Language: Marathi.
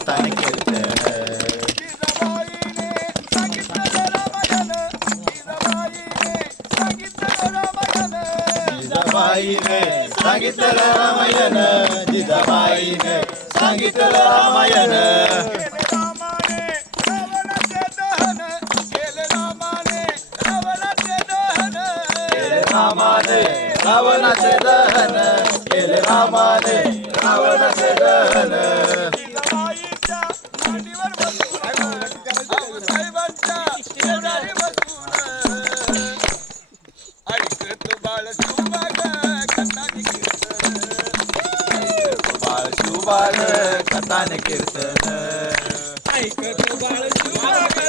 कथान कीर्तन जिजाबाईने सांगितलं रामायण जिजाबाईने सांगितलं रामायण रामाने रावणाचे दहन केले रामाने रावणाचे दहन बाळ शिवबाळ कथान कीर्तन